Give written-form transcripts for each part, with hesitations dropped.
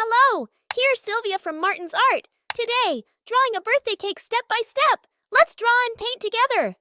Hello, here's Silvia from Martons Art. Today, drawing a birthday cake step by step. Let's draw and paint together.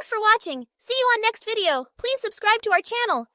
Thanks for watching. See you on next video. Please subscribe to our channel.